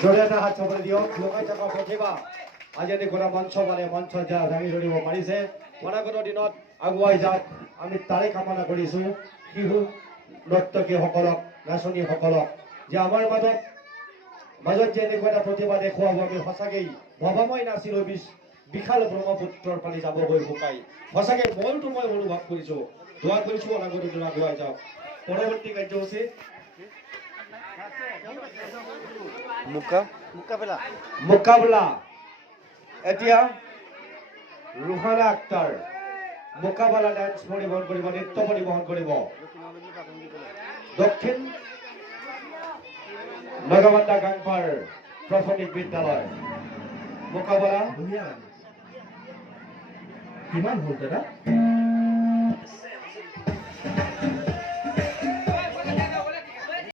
জোৰে এটা হাত চাপড়ে দিও লোকে চাপা প্ৰতিভা আজি দেখুৱা মঞ্চ মানে মঞ্চ যা দাঙি ধৰিব পাৰিছে অনাগত দিনত আগুৱাই যাওক আমি তাৰে কামনা কৰিছো শিশু নৰ্তকীসকলক নাচনীসকলক যে আমাৰ মাজত যে এনেকুৱা এটা প্ৰতিভা দেখুৱাব আমি সঁচাকেই ভৱাময় নাচিলো বিশাল ব্ৰহ্মপুত্ৰৰ পানী যাবগৈ শুকাই সঁচাকে মনটো মই অনুভৱ কৰিছো দোৱা কৰিছো অনাগত দিনত আগুৱাই যাওক পৰৱৰ্তী কাৰ্যসূচী মুকাবলা এতিয়া ৰুহানা আক্তাৰ মুকাবলা ডান্স পৰিৱেশন কৰিব নৃত্য পৰিৱেশন কৰিব দক্ষিণ নগাবান্ধা গাংপাৰ প্ৰাথমিক বিদ্যালয় মুকাবলা কিমান হ'ল দাদা